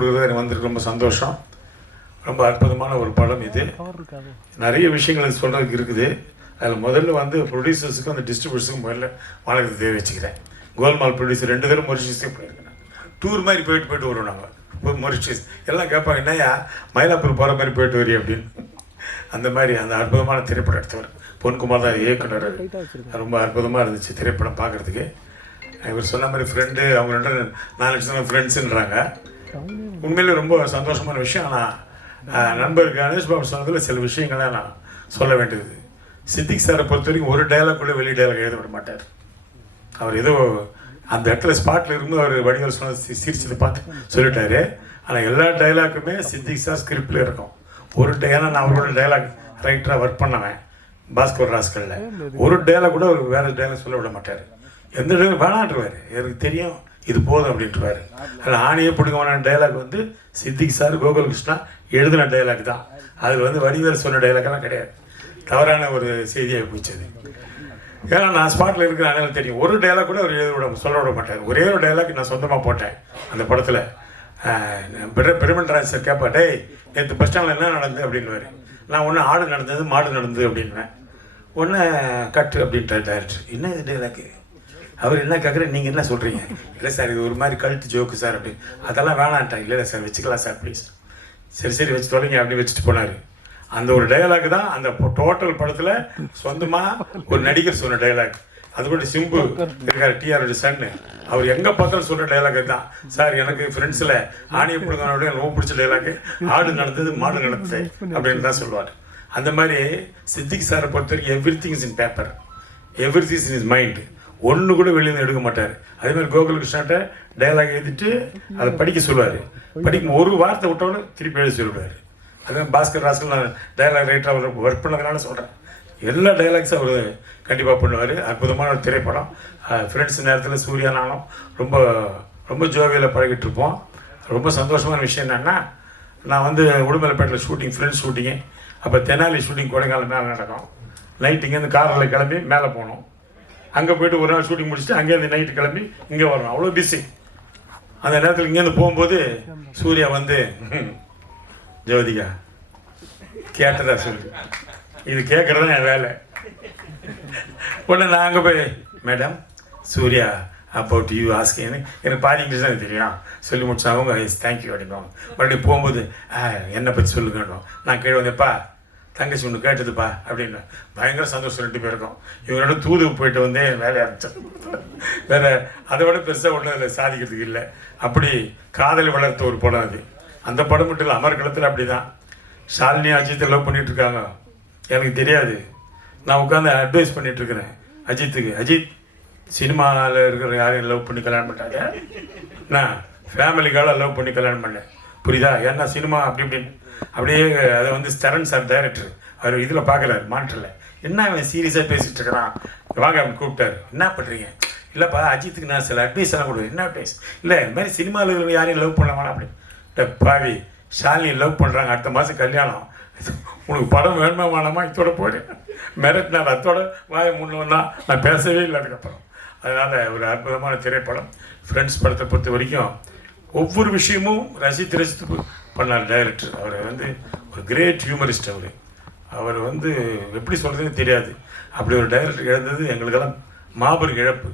கொடுக்குறது எனக்கு வந்திருக்கு. ரொம்ப சந்தோஷம். ரொம்ப அற்புதமான ஒரு படம் இது. நிறைய விஷயங்கள் சொல்கிறதுக்கு இருக்குது. அதில் முதல்ல வந்து ப்ரொடியூசர்ஸுக்கும் அந்த டிஸ்ட்ரிபியூட்டர்ஸுக்கும் முதல்ல வணக்கத்தை தெரிவிச்சுக்கிறேன். கோல்மால் ப்ரொடியூசர் ரெண்டு பேரும் மொரிஷியஸே போயிருக்கேன் டூர் மாதிரி போயிட்டு போயிட்டு வருவோம் நாங்கள் மொரிஷியஸ் எல்லாம் கேட்பாங்க என்னையா மயிலாப்பூர் போகிற மாதிரி போயிட்டு வரீ அப்படின்னு. அந்த மாதிரி அந்த அற்புதமான திரைப்படம் எடுத்தவர். பொன்குமார் தான் இயக்குனர் ரொம்ப அற்புதமாக இருந்துச்சு திரைப்படம் பார்க்குறதுக்கு. இவர் சொன்ன மாதிரி ஃப்ரெண்டு அவங்க ரெண்டு நாலு லட்சம் ஃப்ரெண்ட்ஸுன்றாங்க உண்மையிலே ரொம்ப சந்தோஷமான விஷயம். ஆனால் நண்பர் கணேஷ் பாபு சொன்னதில் சில விஷயங்களை நான் சொல்ல வேண்டியது. சித்திக் சாரை பொறுத்த வரைக்கும் ஒரு டயலாக் கூட வெளி டயலாக் எழுத விட மாட்டார். அவர் ஏதோ அந்த இடத்துல ஸ்பாட்டில் இருக்கும்போது அவர் வடிவல் சொன்ன சிரிச்சது பார்த்து சொல்லிட்டாரு. ஆனால் எல்லா டைலாக்குமே சித்திக் சார் ஸ்கிரிப்டில் இருக்கும். ஒரு ஏன்னா நான் அவரோட டைலாக் ரைட்டராக ஒர்க் பண்ணவேன் பாஸ்கர் ராஸ்கரில் ஒரு டைலாக் கூட அவர் வேறு டைலாக் சொல்ல விட மாட்டார். எந்த டைலாக் வேணான்றவார். எனக்கு தெரியும். இது போதும் அப்படின்ட்டுவார் அதில் ஆணியே பிடிக்கமான டைலாக் வந்து சித்திக் சார் கோகுலகிருஷ்ணா எழுதின டைலாக் தான். அதில் வந்து வடிவேல் சொன்ன டைலாக்லாம் கிடையாது. தவறான ஒரு செய்தியாக போச்சது ஏன்னா நான் ஸ்பாட்டில் இருக்கிற அதனால தெரியும். ஒரு டைலாக் கூட அவர் எழுத விட சொல்ல விட மாட்டார். ஒரே ஒரு டைலாக் நான் சொந்தமாக போட்டேன் அந்த படத்தில். பெருமன்ராஜ் சார் கேட்பா டேய் நேற்று பஸ் ஸ்டாண்டில் என்ன நடந்தது? அப்படின்னுவாரு. நான் ஒன்று ஆடு நடந்தது மாடு நடந்தது அப்படின்வேன் ஒன்று கட்டு அப்படின்ட்டு டேரக்டர் என்ன இது டைலாக்கு அவர் என்ன கேட்குற நீங்கள் என்ன சொல்கிறீங்க இல்லை சார் இது ஒரு மாதிரி கழுத்து ஜோக்கு சார் அப்படி. அதெல்லாம் வேணான்ட்டா இல்லை இல்லை சார் வச்சுக்கலாம் சார் ப்ளீஸ் சரி சரி வச்சு தொலைங்க அப்படின்னு வச்சுட்டு போனார். அந்த ஒரு டயலாக் தான் அந்த டோட்டல் படத்தில் சொந்தமாக ஒரு நடிகர் சொன்ன டயலாக் அது கூட சிம்பு இருக்கார் டிஆர் சன்னு. அவர் எங்கே பார்த்தாலும் சொல்கிற டயலாக் தான். சார் எனக்கு ஃப்ரெண்ட்ஸில் ஆணிய பிடுங்கானோட ரொம்ப பிடிச்ச டயலாக் ஆடு நடந்தது மாடு நடந்தது அப்படின்னு தான் சொல்லுவார். அந்த மாதிரி சித்திக் சாரை பொறுத்த வரைக்கும் every things in paper every things in is mind ஒன்று கூட வெளியில் எடுக்க மாட்டார். அதே மாதிரி கோகுலகிருஷ்ணாட்ட டயலாக் எழுதிட்டு அதை படிக்க சொல்லுவார். படிக்கும் ஒரு வார்த்தை விட்டவொடனே திருப்பி எழுதி சொல்லிவிடுவார் அதே பாஸ்கர் ராசல் நான் டயலாக் ரைட்டர் அவர் ஒர்க் பண்ணதுனால சொல்கிறேன் எல்லா டைலாக்ஸும் அவர் கண்டிப்பாக பண்ணுவார். அற்புதமான ஒரு திரைப்படம் ஃப்ரெண்ட்ஸ் நேரத்தில் சூர்யா நானும் ரொம்ப ரொம்ப ஜோவியில் பழகிட்டு இருப்போம். ரொம்ப சந்தோஷமான விஷயம் என்னென்னா நான் வந்து உடுமலைப்பேட்டில் ஷூட்டிங் ஃப்ரெண்ட்ஸ் ஷூட்டிங்கு அப்போ தெனாலி ஷூட்டிங் கொடைக்கானல் மேலே நடக்கும். நைட் இங்கேருந்து காரில் கிளம்பி மேலே போனோம் அங்கே போயிட்டு ஒரு நாள் ஷூட்டிங் முடிச்சுட்டு அங்கேருந்து நைட்டு கிளம்பி இங்கே வரணும். அவ்வளோ பிஸி அந்த நேரத்தில் இங்கேருந்து போகும்போது சூர்யா வந்து ஜோதிகா கேட்டதா சொல்லு. இது கேட்குறது தான் என் வேலை. உடனே நான் அங்கே போய் madam Surya about you asking எனக்கு பாதி இங்கிலீஷ் தான் தெரியும். சொல்லி முடிச்சா அவங்க எஸ் தேங்க்யூ அப்படிம்பாங்க. மறுபடியும் போகும்போது "ஆ, என்னை பற்றி சொல்லுங்கன்னு நான் கீழே வந்தேப்பா தங்கச்சி ஒன்று கேட்டதுப்பா அப்படின்னு. பயங்கர சந்தோஷம் ரெண்டு பேருக்கும் இவரோட தூதுக்கு போயிட்டு வந்து வேலையை ஆரம்பிச்சேன் வேறு அதை விட பெருசாக ஒன்றும் அதில் சாதிக்கிறதுக்கு இல்லை. அப்படி காதல் வளர்த்த ஒரு படம் அது. அந்த படம் மட்டும் இல்லை அமர்கலத்தில் அப்படி தான் ஷாலினி அஜித்தை லவ் பண்ணிகிட்ருக்காங்க எனக்கு தெரியாது. நான் உட்காந்து அட்வைஸ் பண்ணிகிட்ருக்கிறேன் அஜித்துக்கு. அஜித் சினிமாவில் இருக்கிற யாரையும் லவ் பண்ணி கல்யாணம் பண்ணாங்க நான் ஃபேமிலிக்காக லவ் பண்ணி கல்யாணம் பண்ணேன் புரியுதா? ஏன்னா சினிமா அப்படி இப்படின்னு. அப்படியே அதை வந்து ஸ்டரன் சார் டைரக்டர் அவர் இதில் பார்க்கறாரு மானிட்டரில் என்ன அவன் சீரியஸாக பேசிகிட்டு இருக்கிறான்? வாங்க அவன் கூப்பிட்டாரு. என்ன பண்ணுறீங்க இல்லைப்பா அஜித்துக்கு நான் சில அட்வைஸ் எல்லாம் கொடுக்குறேன். என்ன அட்வைஸ் இல்லை இந்த மாதிரி சினிமாவில் இருக்கிற யாரையும் லவ் பண்ண வேணாம் அப்படின்னு. பாவி ஷாலினி லவ் பண்ணுறாங்க அடுத்த மாதம் கல்யாணம். உனக்கு படம் வேணுமா வேணாமா? இதோட போடு. நான் அதோட வாய முன்னோன்னா நான் பேசவே இல்லை அதுக்கப்புறம். அதனால் ஒரு அற்புதமான திரைப்படம். ஃப்ரெண்ட்ஸ் படத்தை பொறுத்த வரைக்கும் ஒவ்வொரு விஷயமும் ரசித்து ரசித்து பண்ணார் டைரக்டர் அவர் வந்து ஒரு கிரேட் ஹியூமரிஸ்ட் அவர். அவர் வந்து எப்படி சொல்கிறதுன்னு தெரியாது. அப்படி ஒரு டைரக்டர் இழந்தது எங்களுக்கெல்லாம் மாபெரும் இழப்பு.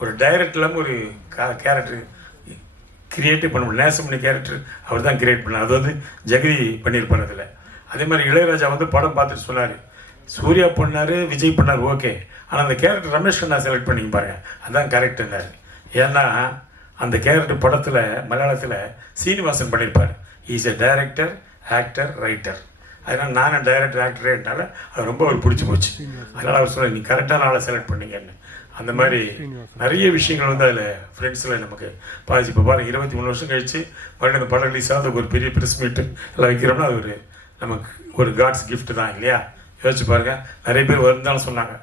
ஒரு டைரக்டர் இல்லாமல் ஒரு கேரக்டர் கிரியேட்டிவ் பண்ண முடியும் நேசமணி கேரக்டர் அவர் தான் கிரியேட் பண்ணார். அது வந்து ஜெகதி பண்ணியிருப்பார் அதில். அதே மாதிரி இளையராஜா வந்து படம் பார்த்துட்டு சொன்னார். சூர்யா பண்ணார் விஜய் பண்ணார் ஓகே. ஆனால் அந்த கேரக்டர் ரமேஷ் கண்ணா செலக்ட் பண்ணிங்க பாருங்க. அதுதான் கரெக்டுன்னாரு ஏன்னா அந்த கேரக்டர் படத்தில் மலையாளத்தில் சீனிவாசன் பண்ணியிருப்பார். Is a director actor writer அதனால் நானும் டைரக்டர் ஆக்டரேனால அது ரொம்ப அவர் பிடிச்சி போச்சு. அதனால் அவர் சொல்ல நீ கரெக்டான ஆளை செலக்ட் பண்ணீங்கன்னு. அந்த மாதிரி நிறைய விஷயங்கள் வந்து அதில் ஃப்ரெண்ட்ஸில் நமக்கு பாதிச்சு. இப்போ பாருங்க இருபத்தி மூணு வருஷம் கழிச்சு மறுபடியும் அந்த படம் ரிலீஸ் ஆகுது. ஒரு பெரிய ப்ரெஸ் மீட்டு எல்லாம் வைக்கிறோம்னா அது ஒரு நமக்கு ஒரு காட்ஸ் gift தான் இல்லையா? யோசிச்சு பாருங்க நிறைய பேர் வருந்தாலும் சொன்னாங்க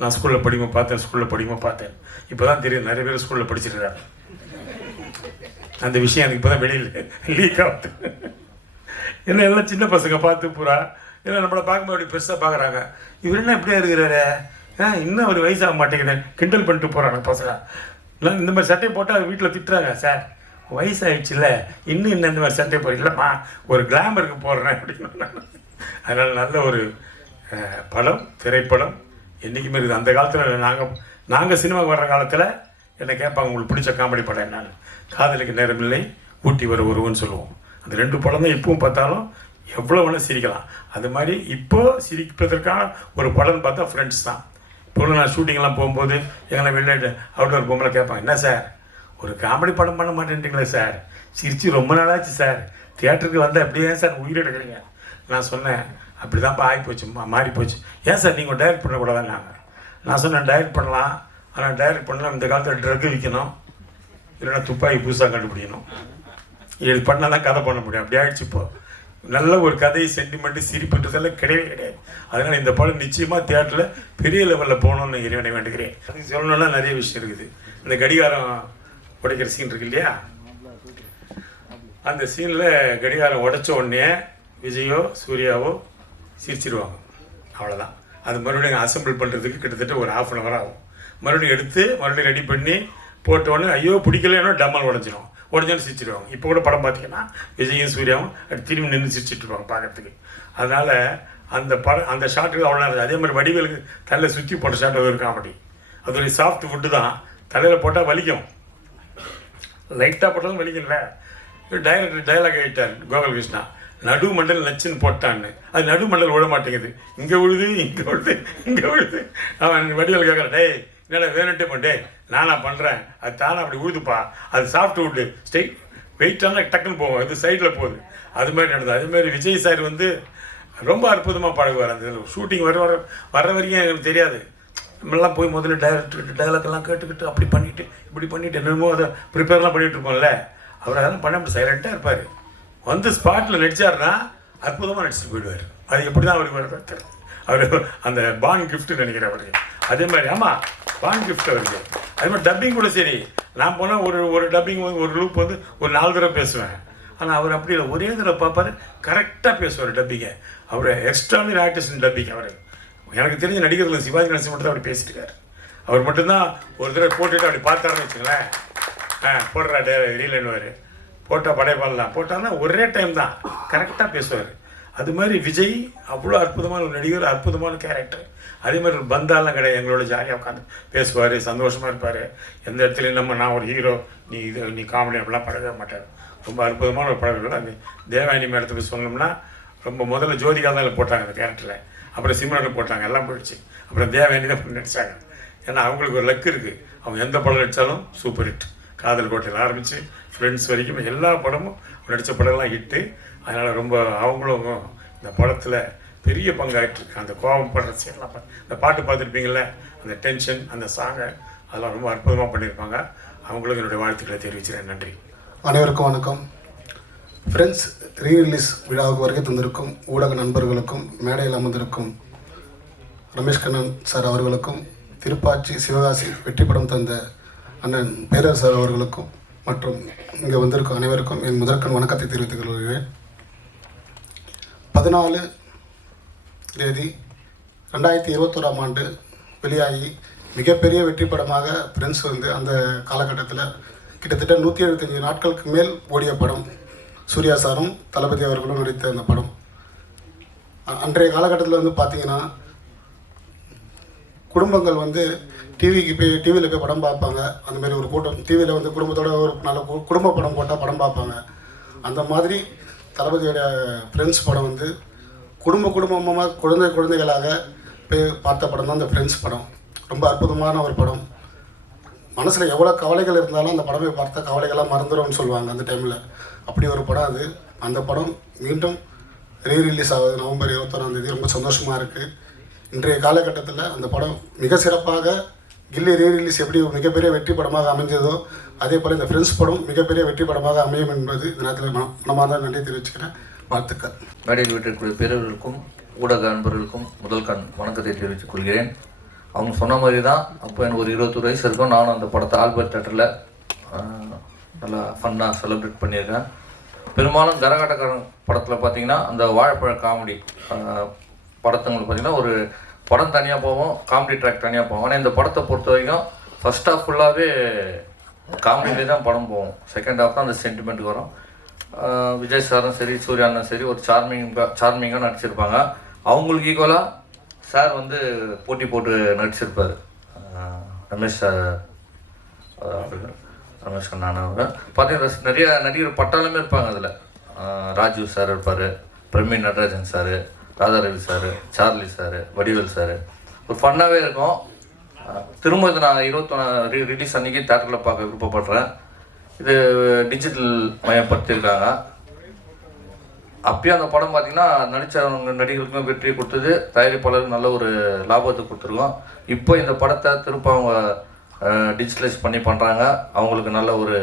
நான் ஸ்கூலில் படிக்கும்போது பார்த்தேன் ஸ்கூலில் படிக்கும்போது பார்த்தேன். இப்போ தான் தெரியும் நிறைய பேர் ஸ்கூலில் படிச்சிருக்காங்க. அந்த விஷயம் எனக்கு இப்போ தான் வெளியில் லீக் ஆகுது என்ன எல்லாம் சின்ன பசங்க பார்த்து பூரா. ஏன்னா நம்மளை பார்க்கும்போது அப்படி பெருசாக பார்க்குறாங்க. இவர் என்ன இப்படியா இருக்கிறாரு? ஆ இன்னும் ஒரு வயசாக மாட்டேங்கிறேன் கிண்டல் பண்ணிட்டு போகிறாங்க பசங்க. இந்த மாதிரி சட்டையை போட்டால் வீட்டில் திட்டுறாங்க சார் வயசாயிடுச்சுல்ல. இன்னும் இன்னும் இந்த மாதிரி சட்டை போட இல்லைம்மா ஒரு கிளாமருக்கு போடுறேன் அப்படின்னு. அதனால் நல்ல ஒரு படம் திரைப்படம். என்றைக்குமே இருக்குது. அந்த காலத்தில் நாங்கள் நாங்கள் சினிமாவுக்கு வர்ற காலத்தில் என்னை கேட்பாங்க உங்களுக்கு பிடிச்ச காமெடி படம் என்னன்னு? காதலுக்கு நேரமில்லை ஊட்டி வர ஒருவன்னு சொல்லுவோம். அந்த ரெண்டு படம் தான் இப்பவும் பார்த்தாலும் எவ்வளோ வேணால் சிரிக்கலாம். அது மாதிரி இப்போ சிரிப்பதற்கான ஒரு படம்னு பார்த்தா ஃப்ரெண்ட்ஸ் தான். இப்போ நான் ஷூட்டிங்லாம் போகும்போது எங்களை வெளியே அவுட்டோர் போகும்போது கேட்பாங்க என்ன சார் ஒரு காமெடி படம் பண்ண மாட்டேன்றீங்களே சார் சிரிச்சு ரொம்ப நாளாச்சு சார் தியேட்டருக்கு வந்தால் அப்படியே சார் உயிர் எடுக்கிறீங்க? நான் சொன்னேன் அப்படி தான்ப்பா ஆகி போச்சு மாறி போச்சு. ஏன் சார் நீங்கள் டைரக்ட் பண்ணக்கூடாதுன்னாங்க? நான் சொன்னேன் டைரக்ட் பண்ணலாம். ஆனால் டைரக்ட் பண்ணலாம். இந்த காலத்தில் ட்ரக் விற்கணும் இல்லைன்னா துப்பாக்கி புதுசாக கண்டுபிடிக்கணும். இது பண்ணால் தான் கதை பண்ண முடியும். அப்படி ஆயிடுச்சு இப்போ. நல்ல ஒரு கதை சென்டிமெண்ட்டு சிரிப்புன்றதெல்லாம் கிடையவே கிடையாது. அதனால் இந்த படம் நிச்சயமாக தேட்டரில் பெரிய லெவலில் போகணும்னு இறைவனை வேண்டுகிறேன். அது சொல்லணும்னா நிறைய விஷயம் இருக்குது. இந்த கடிகாரம் உடைக்கிற சீன் இருக்கு இல்லையா? அந்த சீனில் கடிகாரம் உடைச்ச உடனே விஜயோ சூர்யாவோ சிரிச்சிருவாங்க. அவ்வளோதான் அது மறுபடியும் அசம்பிள் பண்ணுறதுக்கு கிட்டத்தட்ட ஒரு ஹாஃப் அன் ஹவர் ஆகும். மறுபடியும் எடுத்து மறுபடியும் ரெடி பண்ணி போட்ட உடனே ஐயோ பிடிக்கலன்னா டம்மல் உடஞ்சிரும். உடஞ்சோன்னு சிரிச்சிருவாங்க. இப்போ கூட படம் பார்த்தீங்கன்னா விஜயும் சூர்யாவும் அப்படி திரும்பி நின்று சிரிச்சிட்டு இருப்பாங்க பார்க்கறதுக்கு அதனால் அந்த படம் அந்த ஷாட்டுகள் அவ்வளோ நேரம் அதே மாதிரி வடிவேலுக்கு தலையில் சுற்றி போட்ட ஷாட் ஒரு காமெடி அது ஒரு சாஃப்ட் ஃபுட்டு தான். தலையில் போட்டால் வலிக்கும். லைட்டாக போட்டாலும் வலிக்கல. டைரக்டர் டைலாக் ஆகிட்டார் கோபால் கிருஷ்ணா நடு மண்டல் நச்சுன்னு போட்டான்னு. அது நடு மண்டல் விட மாட்டேங்குது. இங்கே விழுது இங்கே விழுது இங்கே விழுது. அவன் வடிவேல் கேட்குறான் டேய் என்னடா வேணுன்ட்டே பண்ண நானா பண்ணுறேன் அது தானே அப்படி உழுதுப்பா அது சாஃப்ட் வுட்டு ஸ்டெய் வெயிட்டான டக்குன்னு போவோம் இது சைடில் போகுது. அது மாதிரி நடந்தது. அதுமாதிரி விஜய் சார் வந்து ரொம்ப அற்புதமாக பழகுவார் அந்த ஷூட்டிங் வர வர வர வரைக்கும் எனக்கு தெரியாது. நம்மளாம் போய் முதல்ல டைரக்டர் டைலாக்லாம் கேட்டுக்கிட்டு அப்படி பண்ணிட்டு இப்படி பண்ணிட்டு என்னமோ அதை ப்ரிப்பேர்லாம் பண்ணிகிட்டு இருப்போம்ல அவர் அதெல்லாம் பண்ண முடியும் சைலண்ட்டாக இருப்பார். வந்து ஸ்பாட்டில் நடிச்சாருன்னா அற்புதமாக நடிச்சுட்டு போயிடுவார். அது எப்படி தான் அவருக்கு அவர் அந்த பான் கிஃப்ட்டு நினைக்கிறேன் அவருக்கு. அதே மாதிரி ஆமாம் பான் கிஃப்ட் அவருக்கு அது மாதிரி டப்பிங் கூட சரி. நான் போனால் ஒரு ஒரு டப்பிங் வந்து ஒரு லூப் வந்து ஒரு நாலு தடவை பேசுவேன். ஆனால் அவர் அப்படி இல்லை. ஒரே தடவை பார்ப்பார் கரெக்டாக பேசுவார் டப்பிங்கை அவர் எக்ஸ்ட்ரானரி ஆர்டிஸ்ட் டப்பிங் அவர். எனக்கு தெரிஞ்ச நடிகர்கள் சிவாஜி கணேசன் மட்டும் தான் அப்படி பேசிட்டுருக்காரு அவர் மட்டும்தான் ஒரு தடவை போட்டுட்டு அப்படி பார்த்தாருன்னு வச்சுங்களேன். ஆ போடுறா டே ரீலன்னுவார் போட்டால் படைப்பாடலாம் போட்டான்னா ஒரே டைம் தான். கரெக்டாக பேசுவார். அது மாதிரி விஜய் அவ்வளோ அற்புதமான ஒரு நடிகர் அற்புதமான கேரக்டர் அதே மாதிரி ஒரு பந்தாலாம் கிடையாது எங்களோட ஜாலியாக உட்காந்து பேசுவார் சந்தோஷமாக இருப்பார். எந்த இடத்துலையும் நம்ம நான் ஒரு ஹீரோ நீ இது நீ காமெடி அப்படிலாம் பழகவே மாட்டார். ரொம்ப அற்புதமான ஒரு பழக்கம். அந்த தேவாயணி மேடத்துக்கு சொன்னோம்னா ரொம்ப முதல்ல ஜோதிகா தான் போட்டாங்க அந்த கேரக்டரில் அப்புறம் சிம்ரனில் போட்டாங்க எல்லாம் போயிடுச்சு. அப்புறம் தேவாயணி தான் நடித்தாங்க ஏன்னா அவங்களுக்கு ஒரு லக் இருக்குது அவங்க எந்த படம் நடித்தாலும் சூப்பர் ஹிட் காதல் கோட்டையில் ஆரம்பித்து ஃப்ரெண்ட்ஸ் வரைக்கும் எல்லா படமும் நடித்த படம்லாம் ஹிட்டு அதனால் ரொம்ப அவங்களும் இந்த படத்தில் பெரிய பங்காயிட்டிருக்கு அந்த கோபம் படுற சீன்லாம் பா- இந்த பாட்டு பார்த்துருப்பீங்களே அந்த டென்ஷன் அந்த சாங்கை அதெல்லாம் ரொம்ப அற்புதமாக பண்ணியிருப்பாங்க. அவங்களுக்கு என்னுடைய வாழ்த்துக்களை தெரிவிக்கிறேன் நன்றி. அனைவருக்கும் வணக்கம். ஃப்ரெண்ட்ஸ் ரீ ரிலீஸ் விழாவுக்கு வருகை தந்திருக்கும் ஊடக நண்பர்களுக்கும் மேடையில் அமர்ந்திருக்கும் ரமேஷ் கண்ணன் சார் அவர்களுக்கும் திருப்பாச்சி சிவகாசி வெற்றி படம் தந்த அண்ணன் பேரர் சார் அவர்களுக்கும் மற்றும் இங்கே வந்திருக்கும் அனைவருக்கும் என் முதற்கண் வணக்கத்தை தெரிவித்துக் கொள்கிறேன். பதினாலு தேதி ரெண்டாயிரத்தி இருபத்தோராம் ஆண்டு வெளியாகி மிகப்பெரிய வெற்றி படமாக பிரின்ஸ் வந்து அந்த காலகட்டத்தில் கிட்டத்தட்ட நூற்றி எழுபத்தஞ்சு நாட்களுக்கு மேல் ஓடிய படம் சூர்யா சாரும் தளபதி அவர்களும் நடித்த அந்த படம். அன்றைய காலகட்டத்தில் வந்து பார்த்தீங்கன்னா குடும்பங்கள் வந்து டிவிக்கு போய் டிவியில் போய் படம் பார்ப்பாங்க. அந்த மாதிரி ஒரு கூட்டம் டிவியில் வந்து குடும்பத்தோட ஒரு நல்ல குடும்ப படம் போட்டால் படம் பார்ப்பாங்க. அந்த மாதிரி தளபதியோட ஃப்ரெண்ட்ஸ் படம் வந்து குடும்ப குடும்பமாக குழந்தை குழந்தைகளாக போய் பார்த்த படம் தான் அந்த ஃப்ரெண்ட்ஸ் படம். ரொம்ப அற்புதமான ஒரு படம். மனசில் எவ்வளோ கவலைகள் இருந்தாலும் அந்த படமே பார்த்தா கவலைகள்லாம் மறந்துடும்னு சொல்லுவாங்க அந்த டைமில் அப்படி ஒரு படம் அது. அந்த படம் மீண்டும் ரீ ரிலீஸ் ஆகுது நவம்பர் இருபத்தொன்னாம் தேதி. ரொம்ப சந்தோஷமாக இருக்குது இன்றைய காலகட்டத்தில் அந்த படம் மிக சிறப்பாக கில்லி ரீ ரிலீஸ் எப்படி மிகப்பெரிய வெற்றி படமாக அமைஞ்சதோ அதே போல் இந்த ஃப்ரெண்ட்ஸ் படம் மிகப்பெரிய வெற்றி படமாக அமையும் என்பது இந்த நேரத்தில் மனமார்ந்த நன்றி தெரிவிச்சுக்கிறேன். வாழ்த்துக்கள். மேடையில் வீட்டிற்குரிய பேரவர்களுக்கும் ஊடக அன்பர்களுக்கும் முதல் கண் வணக்கத்தை தெரிவித்துக் கொள்கிறேன். அவங்க சொன்ன மாதிரி தான் அப்போ எனக்கு ஒரு இருபத்தொரு வயசு இருக்கும். நானும் அந்த படத்தை ஆல்பர்ட் தேட்டரில் நல்லா ஃபன்னாக செலிப்ரேட் பண்ணியிருக்கேன். பெரும்பாலும் கரகாட்டக்காரன் படத்தில் பார்த்தீங்கன்னா அந்த வாழைப்பழ காமெடி படத்துங்களுக்கு பார்த்தீங்கன்னா ஒரு படம் தனியாக போவோம் காமெடி ட்ராக் தனியாக போவோம். ஆனால் இந்த படத்தை பொறுத்த வரைக்கும் ஃபஸ்ட் ஆஃப் ஃபுல்லாகவே காமெடியிலே தான் படம் போகும். செகண்ட் ஹாஃப் தான் அந்த சென்டிமெண்ட்டுக்கு வரும். விஜய் சாரும் சரி சூர்யா அண்ணன் சரி ஒரு சார்மிங் சார்மிங்காக நடிச்சிருப்பாங்க. அவங்களுக்கு ஈக்குவலாக சார் வந்து போட்டி போட்டு நடிச்சிருப்பார். ரமேஷ் சார் ரமேஷ் கண்ணான் அவங்க. பார்த்தீங்கன்னா நிறைய நடிகர் பட்டாளமே இருப்பாங்க அதில். ராஜீவ் சார் இருப்பார் பிரமீன் Natarajan sir Radharavi sir Charlie sir Vadivel sir. ஒரு ஃபன்னாகவே இருக்கும். திரும்ப இது நான் இருபத்தொன்னு ரிலீஸ் அன்னைக்கு தேட்டரில் பார்க்க விருப்பப்படுறேன். இது டிஜிட்டல் மயப்படுத்தியிருக்காங்க. அப்பயும் அந்த படம் பார்த்தீங்கன்னா நடித்தவங்க நடிகர்களுக்கும் வெற்றி கொடுத்தது. தயாரிப்பாளருக்கு நல்ல ஒரு லாபத்தை கொடுத்துருக்கோம். இப்போ இந்த படத்தை திரும்ப அவங்க டிஜிட்டலைஸ் பண்ணி பண்ணுறாங்க அவங்களுக்கு நல்ல ஒரு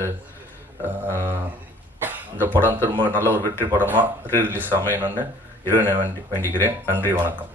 இந்த படம் திரும்ப நல்ல ஒரு வெற்றி படமாக ரீ ரிலீஸ் அமையணும்னு இறைவனை வேண்டி வேண்டிக்கிறேன். நன்றி வணக்கம்.